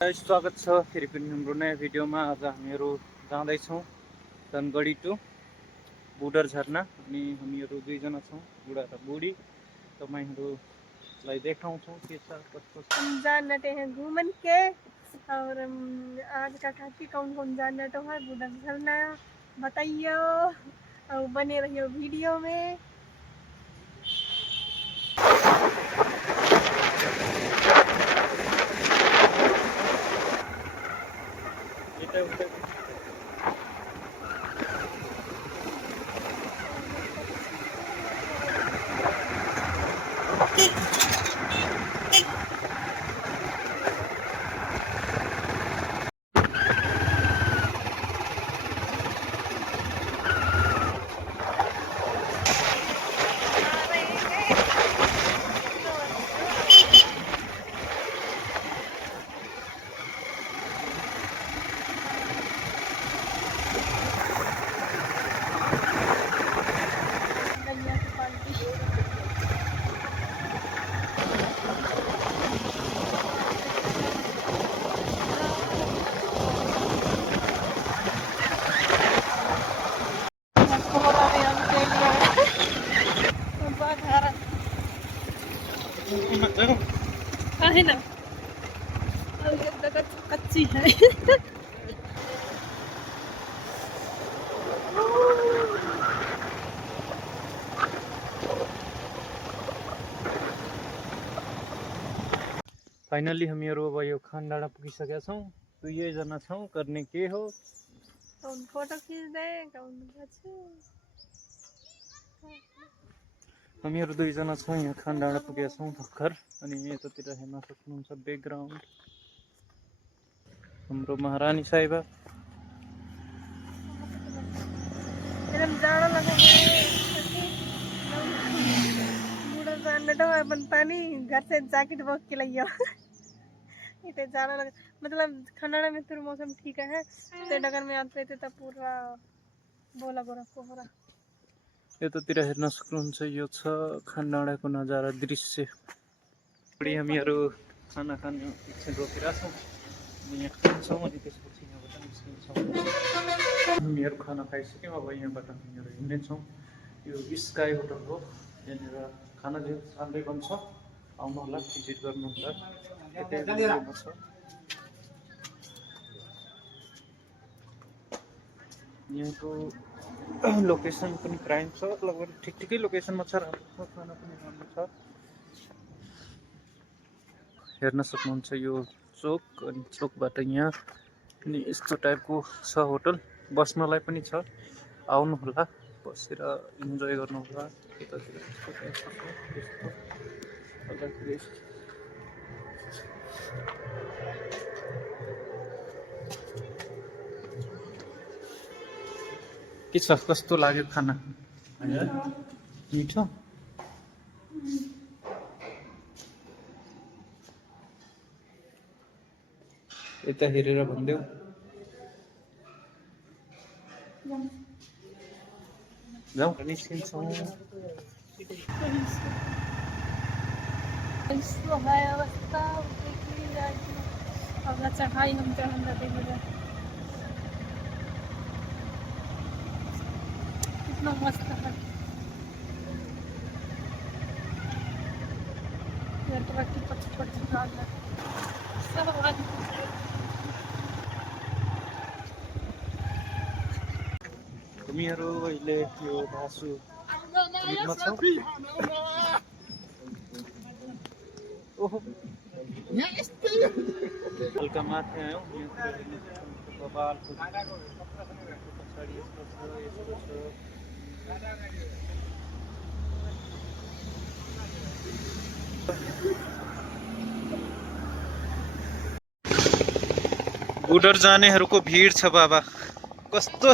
स्वागत छ फेरि पनि हाम्रो नयाँ भिडियोमा। आज हामीहरू जाँदैछौँ धनगढी टु बुडर झरना अनि हामीहरू दुईजना छौँ, बुढा र बुढी। तपाईँहरूलाई देखाउँछौँ के छ कस्तो छ। हम जान नटे हैं घूमन के और आज का टॉपिक कौन कौन जान नटो है बुडर झरना बताइयो और बने रहियो वीडियो में। है ना अब ये जगह कच्ची है। फाइनली हामीहरू अब यो खानडाँडा पुगिसकेका छौँ। दुईजना छौँ, गर्ने के हो कौन फोटो खिच्दै कौन पछि। हामीहरू दुईजना छौँ, यहाँ खानडाँडा पुगेका छौँ भर्खर। अनि यतातिर हेर्न सक्नुहुन्छ ब्याकग्राउन्ड हाम्रो महारानी साहिबा। बुढ़ा जान तो अपन पानी घर से जैकेट बॉक्स के लिए इतने जाना लगा। मतलब खंडाना में फिर मौसम ठीक है तो डगर में आते थे तब पूरा बोला बोरा कोहरा। यतातिर हेर्न सक्नुहुन्छ यो छ खानडाँडाको नजारा दृश्य। हामीहरू खाना खाने एकछिन रोकिरहेको छौँ अनि यहाँ खान्छौँ अनि त्यसपछि यहाँबाट निस्किन्छौँ। हामीहरू खाना खाइसक्यौँ। अब यहाँबाट हामीहरू हिँड्नेछौँ। यो स्काई होटल हो, यहाँनिर खाना चाल्दै बन्छ, आउनु होला, भिजिट गर्नु होला। यहाँको लोकेसन पनि प्राइम छ, लगभग ठिकै लोकेसनमा छ, राम्रो खाना पनि राम्रो छ। हेर्न सक्नुहुन्छ यो चोक, अनि चोकबाट यहाँ अनि यस्तो टाइपको छ होटल, बस्नलाई पनि छ, आउनु होला, बसेर इन्जोय गर्नु होला। यतातिर यस्तो टाइपको छ। के छ, कस्तो लाग्यो खाना? मिठो? यता हेरेर भनिदेऊ। जाउँ निस्किन्छौँ। इसको है अवस्था देखिए जाके अब चढ़ाई हम चढ़न जाते हैं। कितना मस्त है ये ट्रक की पट्टी गाड़ी सब हामीहरू अहिले यो भासु ओहो हल्का माथि आयौँ। बबालको पछाडि यस्तो छ, यस्तो छ। बुडर जानेहरूको भिड छ बाबा, कस्तो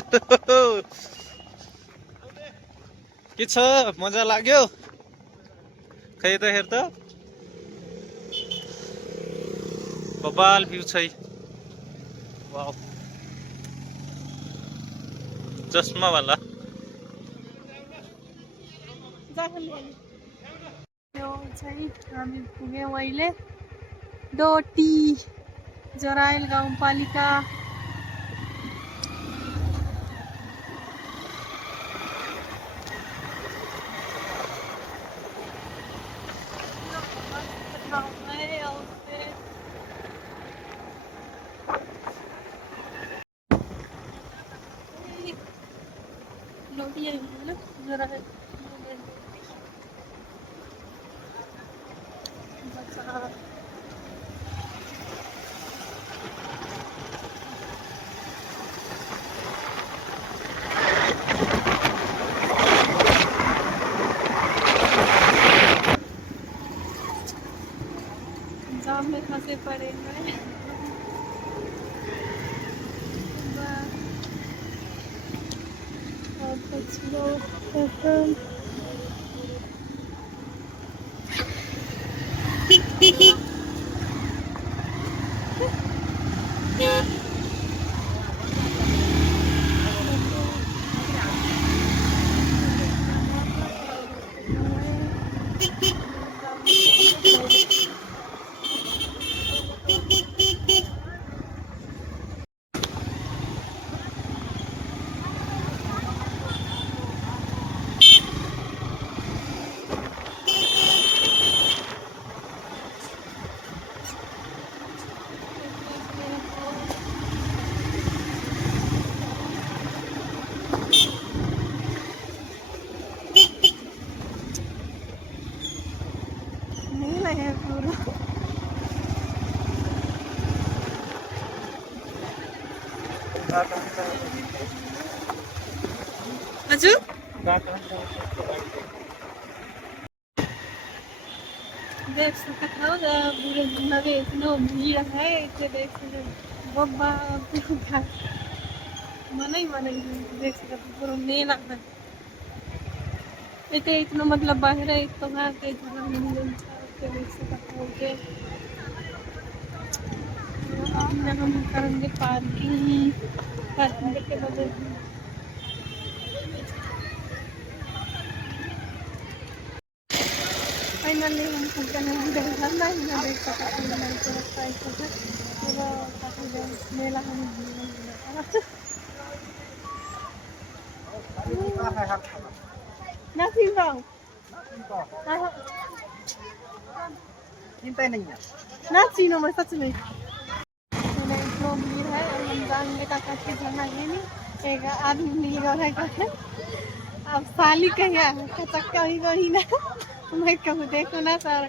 के छ, मजा लाग्यो? खै त हेर त, बबाल भ्यू छ। वाउ, चस्मा वाला हामी पुग्यौँ अहिले डोटी जोराइल गांव पालिका। लोटिया है ना जोराइल बचा। जाम में फंसे पड़े हैं। और कुछ लोग नहीं लगे पूरा। अजू देख सकते हो ना पूरे नवे इतना भीड़ है इसे देख सकते बब्बा पूरा मना ही देख सकते पूरा मेला है इतने इतना मतलब बाहर है तो है के देख सकते हो के हम करेंगे पार्किंग के बजे फाइनली हम देख सकते मेला नसीब चिंता नहीं है ना चीनो में सच में इतना भीड़ है और हम जाएंगे का काफी जाना है नहीं एक आदमी मिलेगा है अब साली कहिया चक्का ही गई ना मैं कहूँ देखो ना सर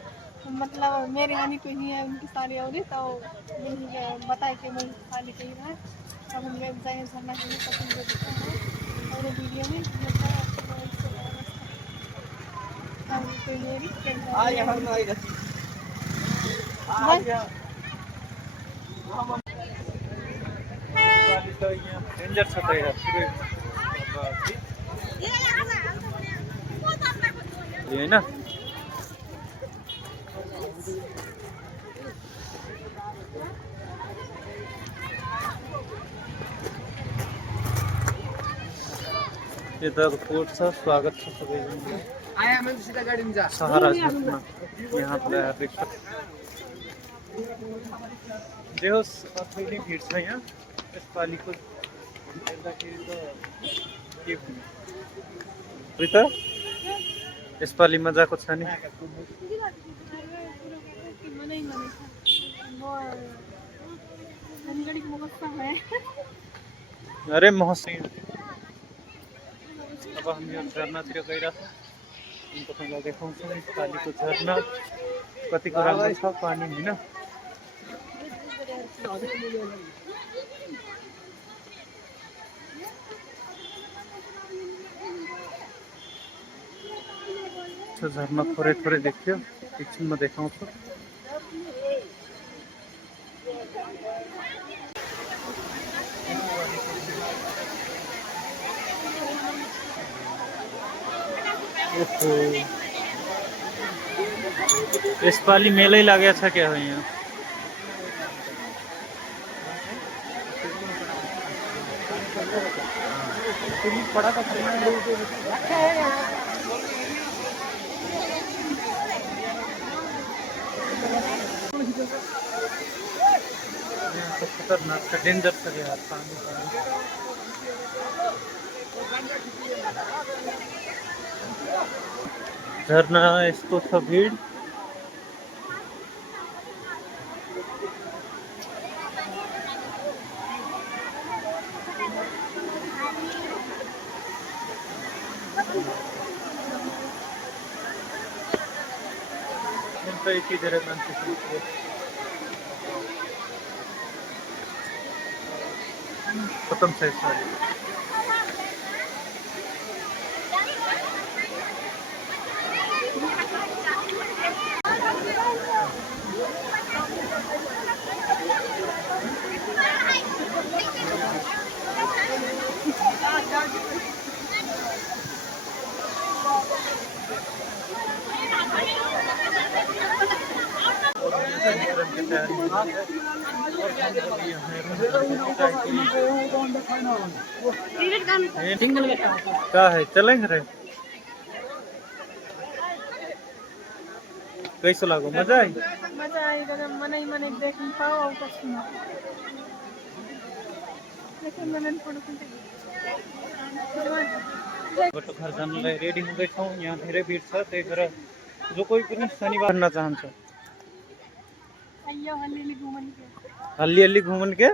मतलब मेरे हानि कोई नहीं है उनकी साली और तो बताए कि मैं साली कही है अब हम लोग जाएंगे झरना के लिए पसंद करते हैं और वीडियो में डेंजर छ त यार ये है ना ये तो कोर्ट छ स्वागत छ सबैजनालाई आया मैं सीधा गाड़ी में जा सहारा झुटमा यहाँ पर रिक्सा जे होस् अथैली भिड छ यहाँ यसपालिको हेर्दाखेरि त के भन्नु त यसपालि मजाको छ नि अरे महोत्सव अब हामी यो झरनातिर गइरहेछौँ तपाईँलाई देखाउँछौँ यसपालिको झरना कतिको राम्रो छ पानी होइन झरना थोरै थोरै देख्यो एकछिनमा देखाउँछु यसपालि मेलै लागेको छ क्या हो यहाँ कस्तो खतरनाक छ, डेन्जर छ यार पानी पानी। झरना यस्तो छ भिड। यति धेरै मान्छे छ। खतम छ यसमा। क्या है, चलेंगे रे? कैसे लागो, मजा आई? मजा आएगा, मनै मनै देख्न पाऊ और कुछ न। लेकिन मैंने फोटो खिच्दै बाटो घर जानलाई रेडी हुँदैछौँ। यहाँ धेरै भिड छ, त्यही भएर जो कोही पनि शनिबार गर्न चाहन्छ अय्यो हल्ली घुमन के हल्ली हल्ली घुमन के